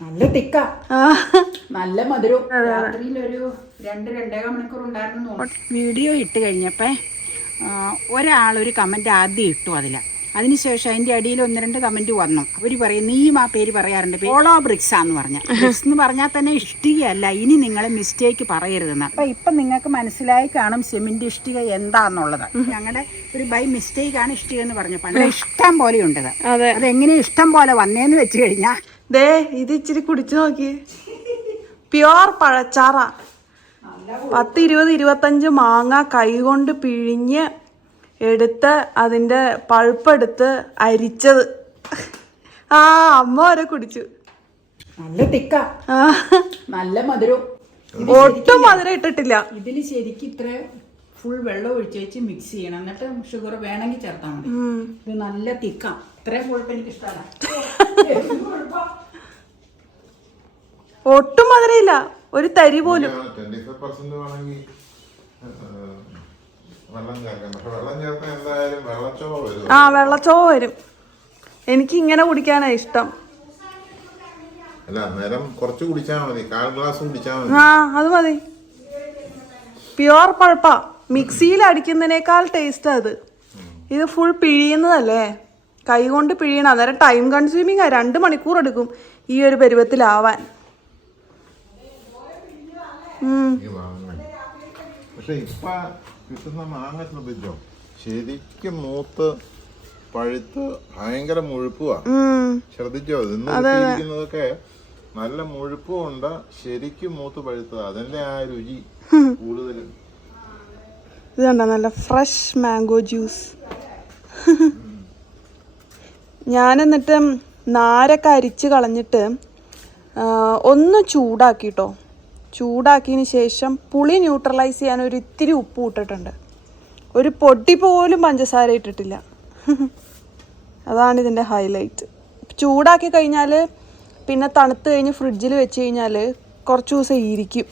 നല്ല തിക്ക. നല്ല മധുരം. രാത്രിയിൽ ഒരു രണ്ട് രണ്ടേകാൽ മണിക്കൂർ ഉണ്ടായിരുന്നു. വീഡിയോ ഇട്ട് കഴിഞ്ഞപ്പോ ഒരാളൊരു കമന്റ് ആദ്യം ഇട്ടു അതിൽ അതിനുശേഷം അതിന്റെ അടിയിൽ ഒന്ന് രണ്ട് കമന്റ് വന്നു. അവർ പറയും നീയും ആ പേര് പറയാറുണ്ട്. ഓളോ ബ്രിക്സ് ആന്ന് പറഞ്ഞ. ബ്രിക്സ് എന്ന് പറഞ്ഞാൽ തന്നെ ഇഷ്ടികയല്ല. ഇനി നിങ്ങൾ മിസ്റ്റേക്ക് പറയരുതെന്ന് അപ്പം ഇപ്പം നിങ്ങൾക്ക് മനസ്സിലായി കാണും സിമെന്റ് ഇഷ്ടിക എന്താന്നുള്ളത്. ഞങ്ങളുടെ ഒരു ബൈ മിസ്റ്റേക്ക് ആണ് ഇഷ്ടിക എന്ന് പറഞ്ഞു പണ്ട് ഇഷ്ടം പോലെ ഉണ്ട് അത്. എങ്ങനെ അതെങ്ങനെ ഇഷ്ടം പോലെ വന്നേന്ന് വെച്ച് കഴിഞ്ഞാ ദേ ഇത് ഇച്ചിരി കുടിച്ചു നോക്കി പ്യുവർ പഴച്ചാറ. പത്ത് ഇരുപത് ഇരുപത്തഞ്ച് മാങ്ങ കൈകൊണ്ട് പിഴിഞ്ഞ് എടുത്ത് അതിന്റെ പഴുപ്പെടുത്ത് അരിച്ചത്. ആ അമ്മ വരെ കുടിച്ചു. നല്ല തിക്ക. ആ, നല്ല മധുരം. ഒട്ടും മധുരം ഇട്ടിട്ടില്ല. ഇതിൽ ശരിക്കും ഇത്ര ഫുൾ വെള്ളം ഒഴിച്ച് വെച്ച് മിക്സ് ചെയ്യണം. എന്നിട്ട് ഷുഗർ വേണമെങ്കിൽ ചേർത്താൽ മതി. ഇത് നല്ല തിക്ക. ഇത്രയും കൊഴുപ്പ് എനിക്ക് ഇഷ്ടമാണ് ഒട്ടും മധുരയില്ല ഒരു തരി പോലും ട്വന്റി ഫൈവ് പെർസെന്റ് വേണമെങ്കിൽ വെള്ളം ചേർക്കാം പക്ഷെ വെള്ളം ചേർത്താൽ എന്തായാലും വെള്ളച്ചോ വരും ആ വെള്ളച്ചോ വരും. എനിക്ക് ഇങ്ങനെ കുടിക്കാനാ ഇഷ്ടം. ആ അത് മതി. പ്യുവർ പഴുപ്പാ മിക്സിയിൽ അടിക്കുന്നതിനേക്കാൾ ടേസ്റ്റ് അത്. ഇത് ഫുൾ പിഴിയുന്നതല്ലേ? കൈ കൊണ്ട് പിഴിയണം. അന്നേരം ടൈം കൺസ്യൂമിങ് ആ. രണ്ട് മണിക്കൂർ എടുക്കും ഈ ഒരു പരുവത്തിലാവാൻ. പക്ഷെ ഇപ്പൊ കിട്ടുന്ന മാങ്ങ ശ്രദ്ധിച്ചോ? ശരിക്കും മൂത്ത് പഴുത്ത് ഭയങ്കര മുഴുപ്പുവാ. ശ്രദ്ധിച്ചോ? ഇന്ന് കിട്ടിയിരിക്കുന്നതൊക്കെ നല്ല മുഴുപ്പും ഉണ്ട് ശരിക്കും മൂത്ത് പഴുത്തത്. അതിന്റെ ആ രുചി കൂടുതലും. ഇത് കണ്ടോ? നല്ല ഫ്രഷ് മാംഗോ ജ്യൂസ് ഞാൻ എന്നിട്ട് നാരൊക്കെ അരിച്ച് കളഞ്ഞിട്ട് ഒന്ന് ചൂടാക്കിട്ടോ. ചൂടാക്കിയതിന് ശേഷം പുളി ന്യൂട്രലൈസ് ചെയ്യാൻ ഒരു ഇത്തിരി ഉപ്പ് ഇട്ടിട്ടുണ്ട്. ഒരു പൊടി പോലും പഞ്ചസാര ഇട്ടിട്ടില്ല. അതാണ് ഇതിന്റെ ഹൈലൈറ്റ് ചൂടാക്കി കഴിഞ്ഞാൽ പിന്നെ തണുത്ത് കഴിഞ്ഞ് ഫ്രിഡ്ജിൽ വെച്ച് കഴിഞ്ഞാൽ കുറച്ച് ദിവസം ഇരിക്കും.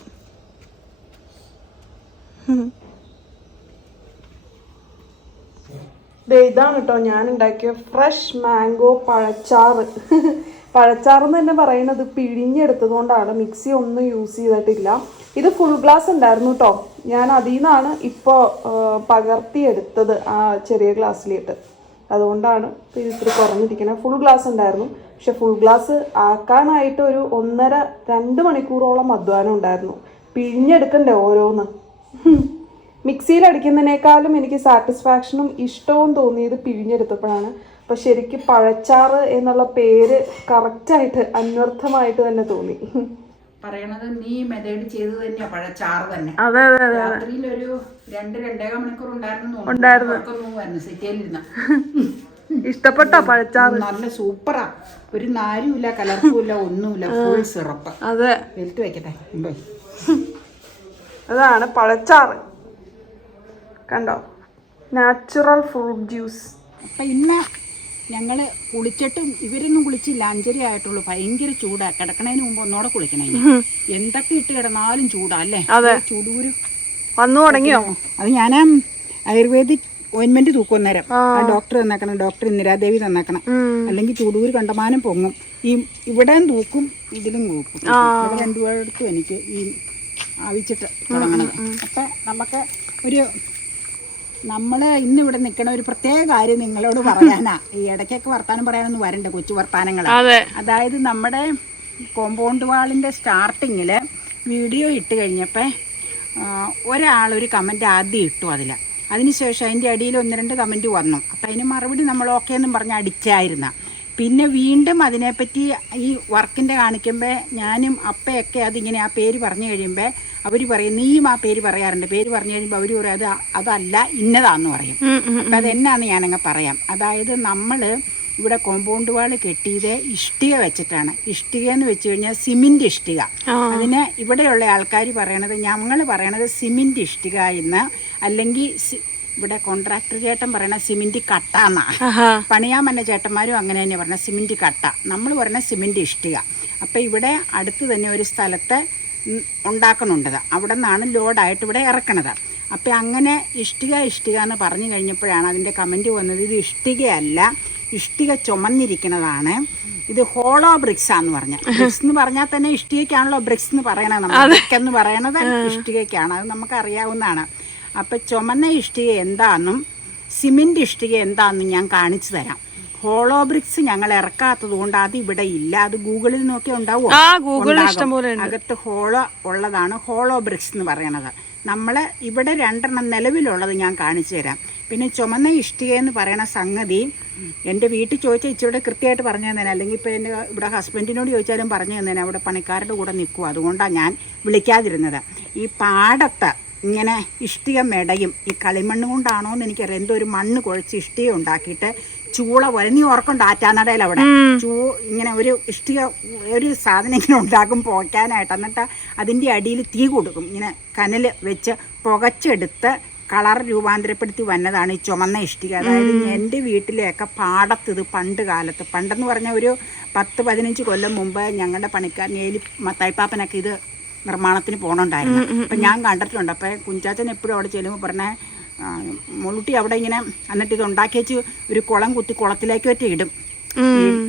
ഇതാണ് കേട്ടോ ഞാൻ ഉണ്ടാക്കിയ ഫ്രഷ് മാംഗോ പഴച്ചാറ്. പഴച്ചാറ് എന്ന് തന്നെ പറയുന്നത് പിഴിഞ്ഞെടുത്തത് കൊണ്ടാണ് മിക്സി ഒന്നും യൂസ് ചെയ്തിട്ടില്ല. ഇത് ഫുൾ ഗ്ലാസ് ഉണ്ടായിരുന്നു കേട്ടോ ഞാൻ അതിൽ നിന്നാണ് ഇപ്പോൾ പകർത്തിയെടുത്തത് ആ ചെറിയ ഗ്ലാസ്സിലിട്ട് അതുകൊണ്ടാണ് ഇത്തിരി കുറഞ്ഞിരിക്കുന്നത് ഫുൾ ഗ്ലാസ് ഉണ്ടായിരുന്നു. പക്ഷെ ഫുൾ ഗ്ലാസ് ആക്കാനായിട്ട് ഒരു ഒന്നര രണ്ട് മണിക്കൂറോളം അധ്വാനം ഉണ്ടായിരുന്നു. പിഴിഞ്ഞെടുക്കണ്ടേ ഓരോന്ന്? മിക്സിയിൽ അടിക്കുന്നതിനേക്കാളും എനിക്ക് സാറ്റിസ്ഫാക്ഷനും ഇഷ്ടവും തോന്നിയത് പിഴിഞ്ഞെടുത്തപ്പോഴാണ്. അപ്പോൾ ശരിക്കും പഴച്ചാറ് എന്നുള്ള പേര് കറക്റ്റായിട്ട് അന്വർത്ഥമായിട്ട് തന്നെ തോന്നി. പറയണത് നീ മെതേഡ് ചെയ്ത് തന്നെയാ പഴച്ചാറ് തന്നെ. അതെ അതെ രാത്രിയിൽ ഒരു രണ്ട് രണ്ടേകാൽ മണിക്കൂർ ഉണ്ടായിരുന്നു ഉണ്ടായിരുന്നു. സിറ്റിയിലിരുന്ന. ഇഷ്ടപ്പെട്ട പഴച്ചാറ്? നല്ല സൂപ്പറാ ഒരു നാരുമില്ല കലർപ്പുമില്ല ഒന്നുമില്ല ഫുൾ സിറപ്പ്. അതെ. വെളുത്ത് വെക്കട്ടെ ഉണ്ടോ? അതാണ് പഴച്ചാറ്. കണ്ടോ? നാച്ചുറൽ ഫ്രൂട്ട് ജ്യൂസ് അപ്പൊ ഇന്ന് ഞങ്ങൾ കുളിച്ചിട്ടും ഇവരൊന്നും കുളിച്ചില്ല. അഞ്ചര ആയിട്ടുള്ളൂ. ഭയങ്കര ചൂടാ. കിടക്കണതിന് മുമ്പ് ഒന്നോടെ കുളിക്കണേ എന്തൊക്കെ ഇട്ട് കിടന്നാലും ചൂടാ അല്ലേ. ചൂടൂര്. വന്നു തുടങ്ങിയോ? അത് ഞാൻ ആയുർവേദിക് ഓയിൻമെന്റ് തൂക്കും നേരം ഡോക്ടർ തന്നേക്കണം. ഡോക്ടർ ഇന്ദിരാദേവി തന്നേക്കണം. അല്ലെങ്കിൽ ചൂടൂര് കണ്ടമാനം പൊങ്ങും. ഈ ഇവിടെയും തൂക്കും ഇതിലും തൂക്കും. രണ്ടുപേർക്കും എനിക്ക് ഈ ആവിച്ചിട്ട് തുടങ്ങണത്. അപ്പം നമുക്ക് ഒരു നമ്മൾ ഇന്ന് ഇവിടെ നിൽക്കണ ഒരു പ്രത്യേക കാര്യം നിങ്ങളോട് പറയാനാ. ഈ ഇടയ്ക്കൊക്കെ വർത്താനം പറയാനൊന്നും വരണ്ട കൊച്ചു വർത്താനങ്ങൾ അതായത് നമ്മുടെ കോമ്പൗണ്ട് വാളിന്റെ സ്റ്റാർട്ടിങ്ങിൽ വീഡിയോ ഇട്ട് കഴിഞ്ഞപ്പോൾ ഒരാളൊരു കമന്റ് ആദ്യം ഇട്ടു അതിൽ അതിനുശേഷം അതിന്റെ അടിയിൽ ഒന്ന് രണ്ട് കമന്റ് വന്നു. അപ്പം അതിന് മറുപടി നമ്മൾ ഓക്കെ എന്നും പറഞ്ഞ് അടിച്ചായിരുന്ന. പിന്നെ വീണ്ടും അതിനെപ്പറ്റി ഈ വർക്കിന്റെ കാണിക്കുമ്പോൾ ഞാനും അപ്പയൊക്കെ അതിങ്ങനെ ആ പേര് പറഞ്ഞു കഴിയുമ്പോൾ അവർ പറയും നീയും ആ പേര് പറയാറുണ്ട്. പേര് പറഞ്ഞു കഴിയുമ്പോൾ അവർ പറയും അത് അതല്ല ഇന്നതാന്ന് പറയും. അപ്പം അതെന്നാന്ന് ഞാനങ്ങ് പറയാം. അതായത് നമ്മൾ ഇവിടെ കോമ്പൗണ്ട് വാൾ കെട്ടിയത് ഇഷ്ടിക വെച്ചിട്ടാണ്. ഇഷ്ടിക എന്ന് വെച്ച് കഴിഞ്ഞാൽ സിമെന്റ് ഇഷ്ടിക. അതിന് ഇവിടെയുള്ള ആൾക്കാർ പറയണത് ഞങ്ങൾ പറയണത് സിമെന്റ് ഇഷ്ടിക എന്ന് അല്ലെങ്കിൽ ഇവിടെ കോൺട്രാക്ടർ ചേട്ടൻ പറയണ സിമെന്റ് കട്ട എന്നാ പണിയാൻ വന്ന ചേട്ടന്മാരും അങ്ങനെ തന്നെ പറഞ്ഞ സിമെന്റ് കട്ട. നമ്മൾ പറഞ്ഞ സിമെന്റ് ഇഷ്ടിക. അപ്പം ഇവിടെ അടുത്ത് തന്നെ ഒരു സ്ഥലത്ത് ഉണ്ടാക്കുന്നുണ്ടത് അവിടെ നിന്നാണ് ലോഡായിട്ട് ഇവിടെ ഇറക്കണത്. അപ്പം അങ്ങനെ ഇഷ്ടിക ഇഷ്ടിക എന്ന് പറഞ്ഞു കഴിഞ്ഞപ്പോഴാണ് അതിന്റെ കമന്റ് വന്നത്. ഇത് ഇഷ്ടികയല്ല ഇഷ്ടിക ചുമന്നിരിക്കുന്നതാണ് ഇത് ഹോളോ ബ്രിക്സ് ആന്ന് പറഞ്ഞ. ബ്രിക്സ് എന്ന് പറഞ്ഞാൽ തന്നെ ഇഷ്ടികയ്ക്കാണല്ലോ ബ്രിക്സ് എന്ന് പറയണത്. നമ്മൾ എന്ന് പറയണത് ഇഷ്ടികയ്ക്കാണ്. അത് നമുക്ക് അറിയാവുന്നതാണ് അപ്പൊ ചുമന്ന ഇഷ്ടിക എന്താണെന്നും സിമെന്റ് ഇഷ്ടിക എന്താണെന്നും ഞാൻ കാണിച്ചു തരാം. ഹോളോ ബ്രിക്സ് ഞങ്ങൾ ഇറക്കാത്തത് കൊണ്ട് അത് ഇവിടെ ഇല്ല. അത് ഗൂഗിളിൽ നോക്കി ഉണ്ടാവും അകത്ത് ഹോളോ ഉള്ളതാണ് ഹോളോ ബ്രിക്സ് എന്ന് പറയണത് നമ്മൾ ഇവിടെ രണ്ടെണ്ണം നിലവിലുള്ളത് ഞാൻ കാണിച്ചു തരാം. പിന്നെ ചുമന്ന ഇഷ്ടിക എന്ന് പറയുന്ന സംഗതി എന്റെ വീട്ടിൽ ചോദിച്ചാൽ ഇച്ചിരി കൃത്യമായിട്ട് പറഞ്ഞു തന്നേനെ. അല്ലെങ്കിൽ ഇപ്പോൾ എന്റെ ഇവിടെ ഹസ്ബൻഡിനോട് ചോദിച്ചാലും പറഞ്ഞു തന്നേനെ. അവിടെ പണിക്കാരുടെ കൂടെ നിൽക്കും. അതുകൊണ്ടാണ് ഞാൻ വിളിക്കാതിരുന്നത്. ഈ പാടത്ത് ഇങ്ങനെ ഇഷ്ടിക മെടയും. ഈ കളിമണ്ണ് കൊണ്ടാണോ എന്ന് എനിക്കറിയാം. എന്തോ ഒരു മണ്ണ് കുഴച്ച് ഇഷ്ടിക ഉണ്ടാക്കിയിട്ട് ചൂള പോലെ. നീ ഓർക്കുണ്ട് ആറ്റാനടയിൽ അവിടെ? ചൂ ഇങ്ങനെ ഒരു ഇഷ്ടിക ഒരു സാധനം ഇങ്ങനെ ഉണ്ടാക്കും പോയ്ക്കാനായിട്ട് എന്നിട്ട് അതിന്റെ അടിയിൽ തീ കൊടുക്കും. ഇങ്ങനെ കനൽ വെച്ച് പുകച്ചെടുത്ത് കളർ രൂപാന്തരപ്പെടുത്തി വന്നതാണ് ഈ ചുമന്ന ഇഷ്ടിക. അതായത് എന്റെ വീട്ടിലെയൊക്കെ പാടത്ത് ഇത് പണ്ട് കാലത്ത് പണ്ടെന്ന് പറഞ്ഞാൽ ഒരു പത്ത് പതിനഞ്ച് കൊല്ലം മുമ്പ് ഞങ്ങളുടെ പണിക്കാരൻ ഏലി മത്തായിപ്പാപ്പനൊക്കെ ഇത് നിർമ്മാണത്തിന് പോകണുണ്ടായിരുന്നു അപ്പം ഞാൻ കണ്ടിട്ടുണ്ട്. അപ്പം കുഞ്ചാച്ചൻ എപ്പോഴും അവിടെ ചെല്ലുമ്പോൾ പറഞ്ഞ മുളുട്ടി അവിടെ ഇങ്ങനെ എന്നിട്ട് ഇത് ഉണ്ടാക്കി വെച്ച് ഒരു കുളം കുത്തി കുളത്തിലേക്ക് വെറ്റി ഇടും.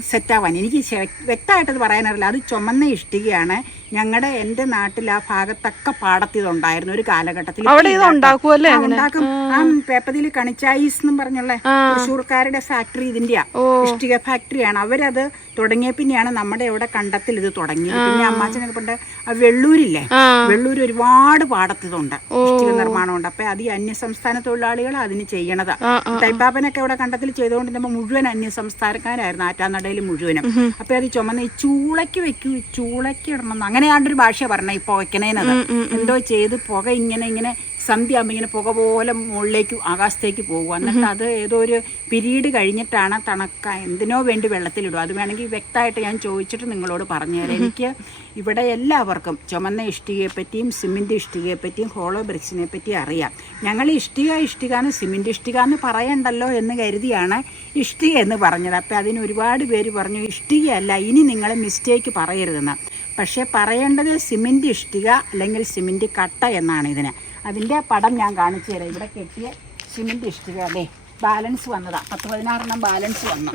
സെറ്റാവാൻ എനിക്ക് വ്യക്തമായിട്ടത് പറയാനറിയില്ല. അത് ചുമന്ന ഇഷ്ടികയാണ്. ഞങ്ങളുടെ എന്റെ നാട്ടിൽ ആ ഭാഗത്തൊക്കെ പാടത്ത് ഇതുണ്ടായിരുന്നു ഒരു കാലഘട്ടത്തിൽ ഉണ്ടാക്കും. ആ. പേപ്പതിൽ കണിച്ചായിസ് എന്നും പറഞ്ഞുള്ള തൃശ്ശൂർക്കാരുടെ ഫാക്ടറി ഇതിന്റെയാ. ഇഷ്ടിക ഫാക്ടറിയാണ് അവരത് തുടങ്ങിയ പിന്നെയാണ് നമ്മുടെ ഇവിടെ കണ്ടത്തിൽ ഇത് തുടങ്ങി പിന്നെ അമ്മാച്ചനൊക്കെ പണ്ട് വെള്ളൂരില്ലേ? വെള്ളൂർ ഒരുപാട് പാടത്തതുണ്ട് ഇഷ്ടിക നിർമ്മാണമുണ്ട്. അപ്പൊ അത് ഈ അന്യ സംസ്ഥാന തൊഴിലാളികൾ അതിന് ചെയ്യണത്. തൈപ്പാപ്പനൊക്കെ ഇവിടെ കണ്ടത്തിൽ ചെയ്തുകൊണ്ടിരുന്നപ്പോൾ മുഴുവൻ അന്യ സംസ്ഥാനക്കാരായിരുന്നു ആറ്റാനടയിൽ മുഴുവനും അപ്പൊ അത് ചുമന്ന ഈ ചൂളയ്ക്ക് വെക്കൂ ചൂളയ്ക്ക് ഇടണം അങ്ങനെയാണ്ടൊരു ഭാഷ പറഞ്ഞ ഈ പുകയ്ക്കണേനത് എന്തോ ചെയ്ത് പുക ഇങ്ങനെ ഇങ്ങനെ സന്ധ്യ ആകുമ്പോൾ ഇങ്ങനെ പുക പോലെ മുകളിലേക്ക് ആകാശത്തേക്ക് പോകും. എന്നിട്ട് അത് ഏതോ ഒരു പിരീഡ് കഴിഞ്ഞിട്ടാണ് തണക്ക. എന്തിനോ വേണ്ടി വെള്ളത്തിലിടും. അത് വേണമെങ്കിൽ വ്യക്തമായിട്ട് ഞാൻ ചോദിച്ചിട്ട് നിങ്ങളോട് പറഞ്ഞു തരാം. എനിക്ക് ഇവിടെ എല്ലാവർക്കും ചുമന്ന ഇഷ്ടികയെ പറ്റിയും ഇഷ്ടികയെപ്പറ്റിയും ഇഷ്ടികയെ പറ്റിയും ഹോളോ ബ്രിക്സിനെ പറ്റിയും അറിയാം. ഞങ്ങൾ ഇഷ്ടിക ഇഷ്ടിക എന്ന് സിമെന്റ് ഇഷ്ടിക എന്ന് പറയണ്ടല്ലോ എന്ന് കരുതിയാണ് ഇഷ്ടിക എന്ന് പറഞ്ഞത്. അപ്പോൾ അതിന് ഒരുപാട് പേര് പറഞ്ഞു ഇഷ്ടികയല്ല ഇനി നിങ്ങൾ മിസ്റ്റേക്ക് പറയരുതെന്ന്. പക്ഷേ പറയേണ്ടത് സിമെന്റ് ഇഷ്ടിക അല്ലെങ്കിൽ സിമെന്റ് കട്ട എന്നാണ് ഇതിന്. അതിന്റെ പടം ഞാൻ കാണിച്ചു തരാം. ഇവിടെ കെട്ടിയ സിമെന്റ് ഇഷ്ടിക അല്ലേ? ബാലൻസ് വന്നതാ. പത്ത് പതിനാറെണ്ണം ബാലൻസ് വന്നു.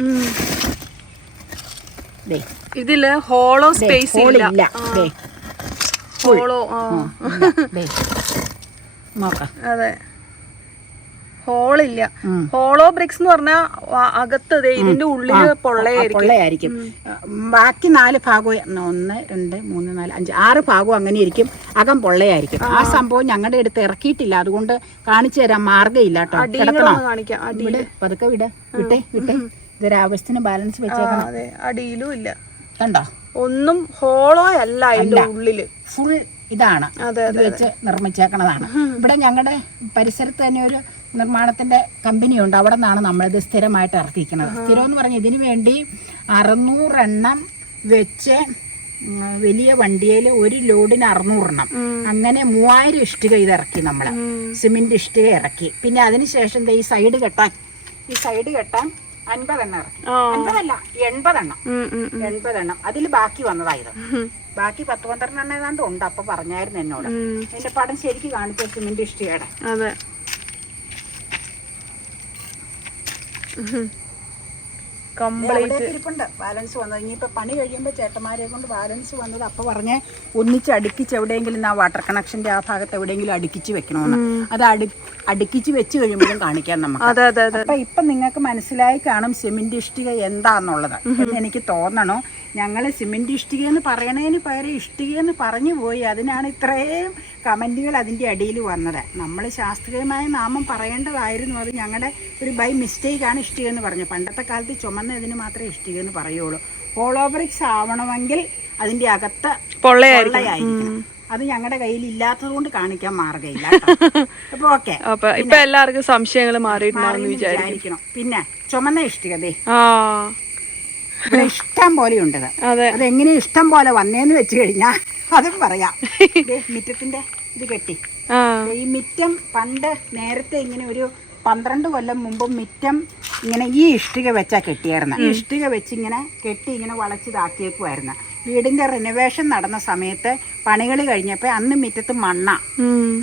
ഇതിൽ ഹോളോ സ്പേസ് ഇല്ല. ഹോളോ. നോക്ക. അതെ. ഹോളില്ല ഹോളോ ബ്രിക്സ് എന്ന് പറഞ്ഞാൽ അകത്ത് ഇതിന്റെ ഉള്ളിൽ പൊള്ളയായിരിക്കും. പൊള്ളയായിരിക്കും. ബാക്കി നാല് ഭാഗവും ഒന്ന് രണ്ട് മൂന്ന് നാല് അഞ്ച് ആറ് ഭാഗവും അങ്ങനെ ഇരിക്കും അകം പൊള്ളയായിരിക്കും. ആ. സംഭവം ഞങ്ങളുടെ അടുത്ത് ഇറക്കിയിട്ടില്ല. അതുകൊണ്ട് കാണിച്ചു തരാൻ കേട്ടോ കാണിക്കാം. അടി ഇവിടെ പതുക്കെ വിട. വിട്ടേ വിട്ടേ. ഇതൊരാവശ്യത്തിന് ബാലൻസ് വെച്ചേക്കണം. അടിയിലും ഇല്ല. കണ്ടോ? ഒന്നും ഹോളോ അല്ല അതിന്റെ ഉള്ളിൽ. ഫുൾ ഇതാണ്. അതെ വെച്ച് നിർമ്മിച്ചേക്കണതാണ്. ഇവിടെ ഞങ്ങളുടെ പരിസരത്ത് തന്നെ ഒരു നിർമ്മാണത്തിന്റെ കമ്പനിയുണ്ട്. അവിടെ നിന്നാണ് നമ്മളിത് സ്ഥിരമായിട്ട് ഇറക്കിക്കുന്നത് സ്ഥിരം എന്ന് പറഞ്ഞാൽ ഇതിനു വേണ്ടി അറുന്നൂറെണ്ണം വെച്ച് വലിയ വണ്ടിയിൽ ഒരു ലോഡിന് അറുന്നൂറെണ്ണം. അങ്ങനെ മൂവായിരം ഇഷ്ടിക ഇത് ഇറക്കി നമ്മൾ സിമെന്റ് ഇഷ്ടിക ഇറക്കി. പിന്നെ അതിനുശേഷം ഈ സൈഡ് കെട്ടാൻ ഈ സൈഡ് കെട്ടാൻ അൻപതെണ്ണം ഇറക്കി. അൻപതല്ല എൺപതെണ്ണം. എൺപതെണ്ണം. അതിൽ ബാക്കി വന്നതായത് ബാക്കി പത്ത് പന്ത്രണ്ടെണ്ണം ഏതാണ്ട് ഉണ്ട്. അപ്പൊ പറഞ്ഞായിരുന്നു എന്നോട്. എന്റെ പടം ശരിക്ക് കാണിച്ചു സിമെന്റ് ഇഷ്ടികയുടെ അതെ കംപ്ലീറ്റ്. ഇരിപ്പുണ്ട്. ബാലൻസ് വന്നത്. ഇനിയിപ്പോ പണി കഴിയുമ്പോൾ ചേട്ടന്മാരെ കൊണ്ട് ബാലൻസ് വന്നത് അപ്പൊ പറഞ്ഞേ ഒന്നിച്ച് അടുക്കിച്ച് എവിടെയെങ്കിലും ആ വാട്ടർ കണക്ഷന്റെ ആ ഭാഗത്ത് എവിടെയെങ്കിലും അടുക്കിച്ച് വെക്കണമെന്ന് അത് അടു അടുക്കിച്ച് വെച്ച് കഴിയുമ്പോഴും കാണിക്കാം നമുക്ക്. അപ്പൊ ഇപ്പൊ നിങ്ങൾക്ക് മനസ്സിലായി കാണും സിമെന്റ് ഇഷ്ടിക എന്താന്നുള്ളത്. എനിക്ക് തോന്നണോ. ഞങ്ങൾ സിമെന്റ് ഇഷ്ടിക എന്ന് പറയണതിന് പകരം ഇഷ്ടിക എന്ന് പറഞ്ഞു പോയി. അതിനാണ് ഇത്രയും കമന്റുകൾ അതിന്റെ അടിയിൽ വന്നത്. നമ്മൾ ശാസ്ത്രീയമായ നാമം പറയേണ്ടതായിരുന്നു. അത് ഞങ്ങളുടെ ഒരു ബൈ മിസ്റ്റേക്കാണ് ആണ് ഇഷ്ടിക എന്ന് പറഞ്ഞു. പണ്ടത്തെ കാലത്ത് ചുമന്നതിന് മാത്രമേ ഇഷ്ടിക എന്ന് പറയുള്ളൂ ഹോളോബ്രിക്സ് ആവണമെങ്കിൽ അതിന്റെ അകത്ത് പൊള്ളയായിരിക്കും പൊള്ളയായിരിക്കണം. അത് ഞങ്ങളുടെ കയ്യിൽ ഇല്ലാത്തത് കൊണ്ട് കാണിക്കാൻ മാർഗമില്ല അപ്പൊ ഓക്കെ. ഇപ്പൊ എല്ലാവർക്കും സംശയങ്ങൾ മാറിയിട്ടുണ്ടാവും വിചാരിക്കണം പിന്നെ ചുമന്ന ഇഷ്ടികതേ ഇഷ്ടം പോലെ ഉണ്ട് ഇത് അതെ. അതെങ്ങനെ ഇഷ്ടം പോലെ വന്നേന്ന് വെച്ച് കഴിഞ്ഞാൽ അതും പറയാം. മിറ്റത്തിന്റെ ഇത് കെട്ടി. ഈ മിറ്റം പണ്ട് നേരത്തെ ഇങ്ങനെ ഒരു പന്ത്രണ്ട് കൊല്ലം മുമ്പ് മിറ്റം ഇങ്ങനെ ഈ ഇഷ്ടിക വെച്ചാ കെട്ടിയായിരുന്നു. ഇഷ്ടിക വെച്ച് ഇങ്ങനെ കെട്ടി ഇങ്ങനെ വളച്ചിതാക്കിയേക്കുമായിരുന്നു വീടിന്റെ റിനോവേഷൻ നടന്ന സമയത്ത് പണികൾ കഴിഞ്ഞപ്പോൾ അന്ന് മിറ്റത്ത് മണ്ണ.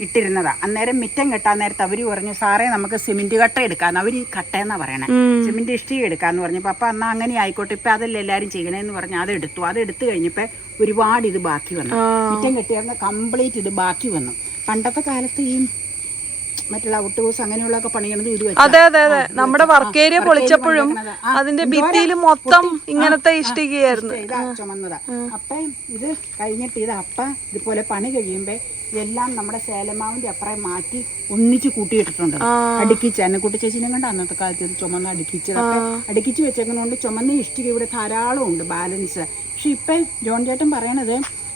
ഇട്ടിരുന്നതാ. അന്നേരം മിറ്റം കെട്ടാൻ നേരത്ത് അവർ പറഞ്ഞു സാറേ നമുക്ക് സിമെന്റ് കട്ട എടുക്കാന്ന്. അവർ കട്ടയെന്നാ പറയണേ. സിമെന്റ് ഇഷ്ടി എടുക്കാന്ന് പറഞ്ഞപ്പോ അപ്പൊ അന്ന് അങ്ങനെ ആയിക്കോട്ടെ. ഇപ്പൊ അതല്ലേ എല്ലാരും ചെയ്യണേന്ന് പറഞ്ഞു അത് എടുത്തു. അത് എടുത്തു കഴിഞ്ഞപ്പോ ഒരുപാട് ഇത് ബാക്കി വന്നു. മിറ്റം കെട്ടിയിരുന്ന കംപ്ലീറ്റ് ഇത് ബാക്കി വന്നു. പണ്ടത്തെ കാലത്ത് ഈ മറ്റുള്ള ഔട്ട് ഹൗസ് അങ്ങനെയുള്ളതൊക്കെ പണിയണത് ഇത്. അതെ അതെ അതെ. നമ്മുടെ വർക്ക് ഏരിയ പൊളിച്ചപ്പോഴും അതിന്റെ ഭിത്തിയിൽ മൊത്തം. ഇങ്ങനത്തെ ഇഷ്ടികയായിരുന്നു. ഇതാ ചുമന്നതാ. അപ്പ ഇത് കഴിഞ്ഞിട്ട് ഇത് അപ്പ ഇതുപോലെ പണി കഴിയുമ്പോ ഇതെല്ലാം നമ്മുടെ സേലമാവിന്റെ അപ്പുറം മാറ്റി ഒന്നിച്ച് കൂട്ടിയിട്ടിട്ടുണ്ട്. അടുക്കിച്ച് അന്നക്കുട്ടി ചേച്ചിനെ കണ്ട അന്നത്തെ കാലത്ത് ചുമന്ന് അടുക്കിച്ചത് അപ്പൊ അടുക്കിച്ച് വെച്ചേക്കുന്നതുകൊണ്ട് ചുമന്ന ഇഷ്ടിക ഇവിടെ ധാരാളം ഉണ്ട് ബാലൻസ്. പക്ഷെ ഇപ്പൊ ജോൺ ചേട്ടൻ പറയണത്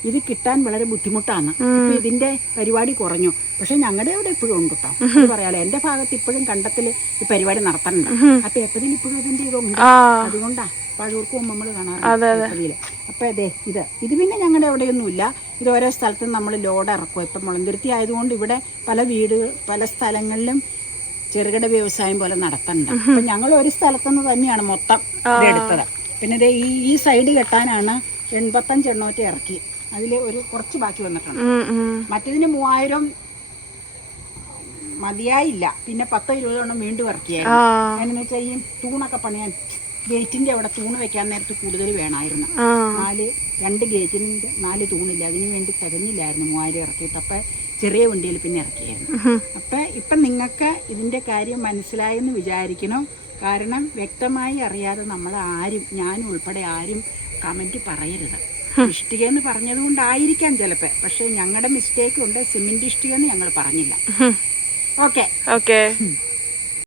ഇത് കിട്ടാൻ വളരെ ബുദ്ധിമുട്ടാണ്. ഇപ്പൊ ഇതിന്റെ പരിപാടി കുറഞ്ഞു. പക്ഷെ ഞങ്ങളുടെ അവിടെ ഇപ്പോഴും ഉണ്ട് കേട്ടോ അത് പറയാലോ എന്റെ ഭാഗത്ത് ഇപ്പോഴും കണ്ടത്തിൽ ഈ പരിപാടി നടത്തുന്നുണ്ട് അപ്പൊ എപ്പോഴും ഇപ്പോഴും ഇതിന്റെ ഇതുണ്ട് അതുകൊണ്ടാ പഴൂർക്കും നമ്മൾ കാണാറുണ്ട് അപ്പൊ അതെ ഇത്. ഇത് പിന്നെ ഞങ്ങളുടെ എവിടെയൊന്നുമില്ല ഇത് ഓരോ സ്ഥലത്തും നമ്മൾ ലോഡ് ഇറക്കും. ഇപ്പം മുളന്തുരുത്തി ആയതുകൊണ്ട് ഇവിടെ പല വീട് പല സ്ഥലങ്ങളിലും ചെറുകിട വ്യവസായം പോലെ നടത്തണ്ട. അപ്പൊ ഞങ്ങൾ ഒരു സ്ഥലത്തുനിന്ന് തന്നെയാണ് മൊത്തം എടുത്തത് പിന്നെ ഈ ഈ സൈഡ് കെട്ടാനാണ് എൺപത്തഞ്ച് എണ്ണൂറ്റി ഇറക്കി. അതിൽ ഒരു കുറച്ച് ബാക്കി വന്നിട്ടുണ്ട്. മറ്റതിന് മൂവായിരം മതിയായില്ല. പിന്നെ പത്തോ ഇരുപതോണ്ണം വീണ്ടും ഇറക്കിയായിരുന്നു. എന്നു വെച്ചാൽ ഈ തൂണൊക്കെ പണിയാൻ ഗേറ്റിന്റെ അവിടെ തൂണ് വെക്കാൻ നേരത്ത് കൂടുതൽ വേണമായിരുന്നു. നാല് രണ്ട് ഗേറ്റിന്റെ നാല് തൂണില്ല. അതിനു വേണ്ടി തികഞ്ഞില്ലായിരുന്നു മൂവായിരം ഇറക്കിയിട്ട്. അപ്പൊ ചെറിയ വണ്ടിയിൽ പിന്നെ ഇറക്കിയായിരുന്നു. അപ്പൊ ഇപ്പൊ നിങ്ങൾക്ക് ഇതിന്റെ കാര്യം മനസ്സിലായെന്ന് വിചാരിക്കണം. കാരണം വ്യക്തമായി അറിയാതെ നമ്മൾ ആരും ഞാനും ഉൾപ്പെടെ ആരും കമന്റ് പറയരുത്. ഇഷ്ടിക എന്ന് പറഞ്ഞത് കൊണ്ടായിരിക്കാം ചിലപ്പോ. പക്ഷെ ഞങ്ങളുടെ മിസ്റ്റേക്ക് ഉണ്ട് സിമെന്റ് ഇഷ്ടിക എന്ന് ഞങ്ങൾ പറഞ്ഞില്ല ഓക്കെ. ഓക്കെ.